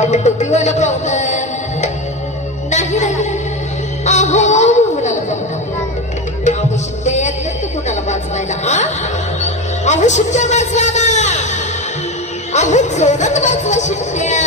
अहो टोपीवाला पाहुणा नाही नाही अहो कुणाला पाहुणा अहो शिट्ट्या येत नाही तू कुणाला वाजवायला अहो शिट्ट्या वाजवा ना अहो जोरात वाजवा शिट्ट्या